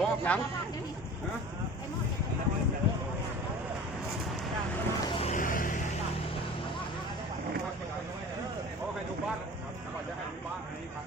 บอกหลังฮะโอ้ให้ดูบ้านครับก่อนจะให้ดูบ้านอันนี้ครับ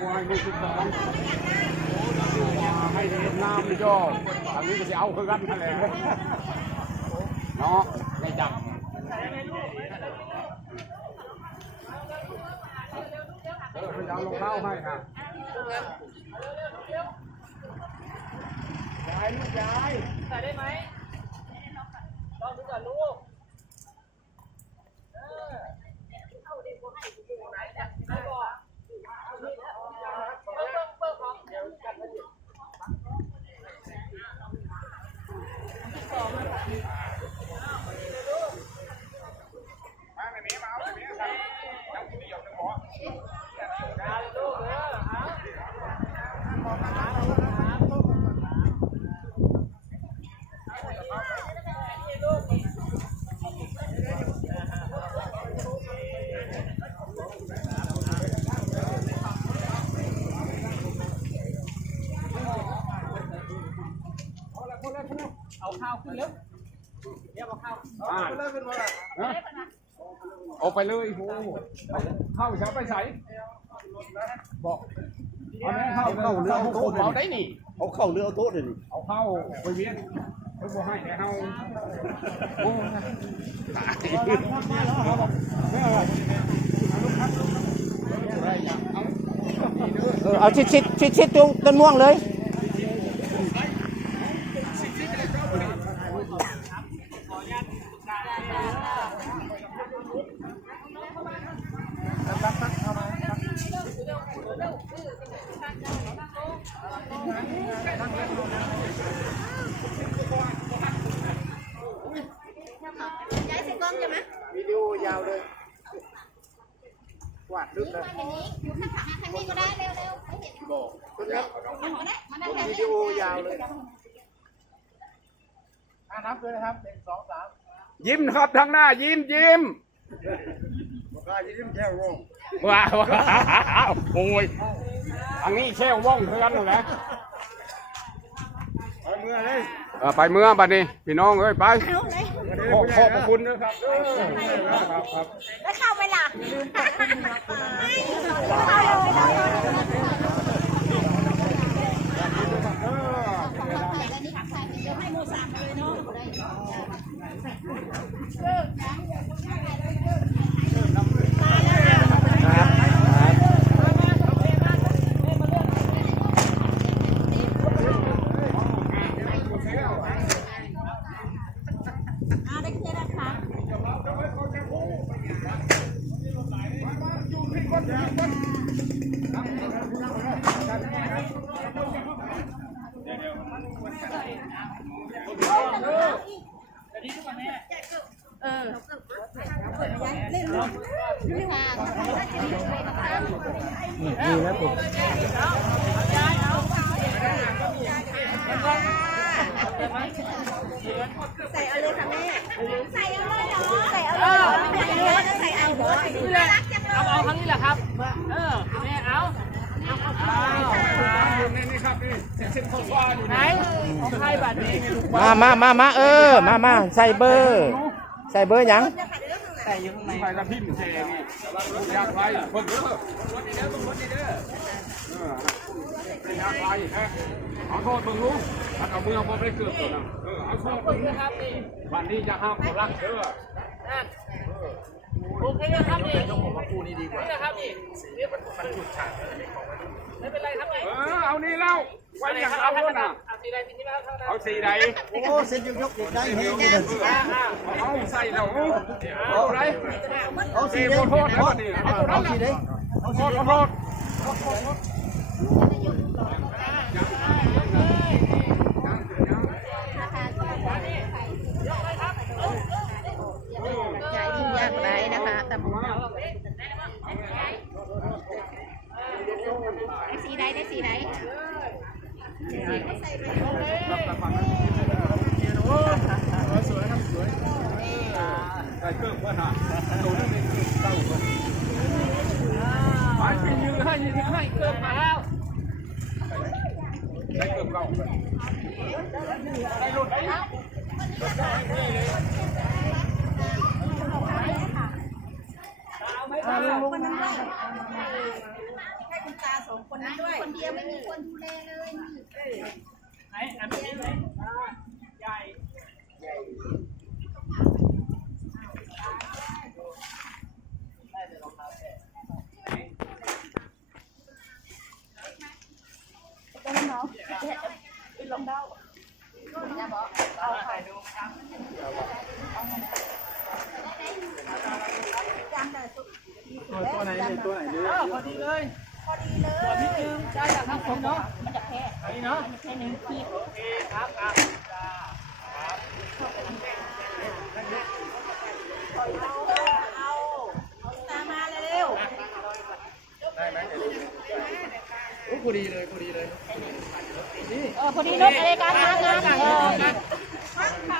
บ่ฝากวัวให้มีสิบสองให้เน้ำย่ออันนี้ก็จะเอาคือกันนั่นแหละเนาะไม่จับเออจะเอารองเท้าให้ค่ะยายลูกยายใส่ได้ไหมลองดูก่อนลูกเออไหนเนี่ยไหนบอกเปิ้ลเปิ้ลของเดี๋ยวกันนะดิเอาลูกเออเอา เอาข้าวขึ้นแล้วเดี๋ยวเอาข้าวอ่าฮะเอาไปเลยโอ้โหเข้าเช้าไปใส่บอกเอาแม่เข้าเข้าเรือเอาโต๊ะเอาได้นี่เอาเข้าเรือเอาโต๊ะเลยนี่เอาเข้าไปเวียนเพิ่งบอกให้แต่เฮาโอ้ตายไม่เอาอะไรอย่างเอาดีเด้อเออเอาชิดชิดชิดชิดตรงต้นม่วงเลย ย้ายเสร็จกล้องใช่ไหมวิดีโอยาวเลยกวาดลึกเลยมาอย่างนี้อยู่ข้างหลังทางนี้ก็ได้เร็วๆไม่เห็นบอกต้นครับมาได้มาได้แค่วินี้ดีโอยาวเลยนับด้วยนะครับหนึ่งสองสามยิ้มนะครับทางหน้ายิ้มยิ้ม ก็ยิ้มแค่วงว้าวโอ้ยอันนี้แค่ว่องเท่านั้นแหละเอาเมื่อเลยเออไปเมื่อบัดนี้พี่น้องเอ้ยไปเอาเลยขอขอบพระคุณนะครับเออครับครับแล้วเข้าไปล่ะเข้าเลยให้โมซามไปเลยเนาะ อ่าได้เคลียร์แล้วค่ะ นี่นะผมใส่เอาเลยค่ะแม่ใส่เอาเลยเหรอใส่เอาเลยเหรอใส่เอาเลยน่ารักจังเลยเอาเอาครั้งนี้แหละครับ เออเส้นข้า ไหนของใครบัตรนี้มามามามาเออ มามาใส่เบอร์ ใส่เบอร์หยังใส่อยู่ข้างในไปละพิมพ์แชร์นี่ยากไปเพิ่งเด้อรถนี่เด้อรถนี่เด้อเอออยากไปฮะขอโทษเบิ่งลูกถ้าเอามือบ่ได้เกือบตัวนะเออเอาโทษขอบคุณนะครับนี่วันนี้จะห้ามเขารักเด้อโอเคนะครับนี่ยกผมมาคู่นี้ดีกว่านี่นะครับนี่นี่มันมันฉุดฉาด ไม่เป็นไรครับนี่เออเอานี่แล้วไว้อย่างเอาเอาเท่าน่ะเอาสีใดสีนี้มาเท่านั้นเอาสีใดโอ้เส้นยกๆได้เฮ้ยเอาใส่แล้วเอาไรเอาสีสีเด้โทษแล้วนี่เอาเอาสีเด้ขอโทษขอโทษ ใจยิ่งยากไรนะคะแต่ผมได้ สีใดได้สีใดใส่เกิบว่าน่ะตัวนั้นเป็นเต้าคนไปกินยืนให้ยืนให้เกิบมาแล้วใส่เกิบเก่าใส่รถไหนคนนั้นด้วยให้คุณ ตาสองคนนั้นด้วยคนเดียวไม่มีคนดูแลเลยนี่ไหนอันนี้ไหนใหญ่ตัวไหนเนี่ยตัวไหนเนี่ยอ้าวพอดีเลยพอดีเลย นิดนึงได้แล้วครับผมเนาะมันจะแพ้อันนี้เนาะแค่หนึ่งขีดโอเคครับครับจ้าเอาเอาตามาเร็วโอ้พอดีเลยพอดีเลย เออพอดีนกอะไรการงานงานเออ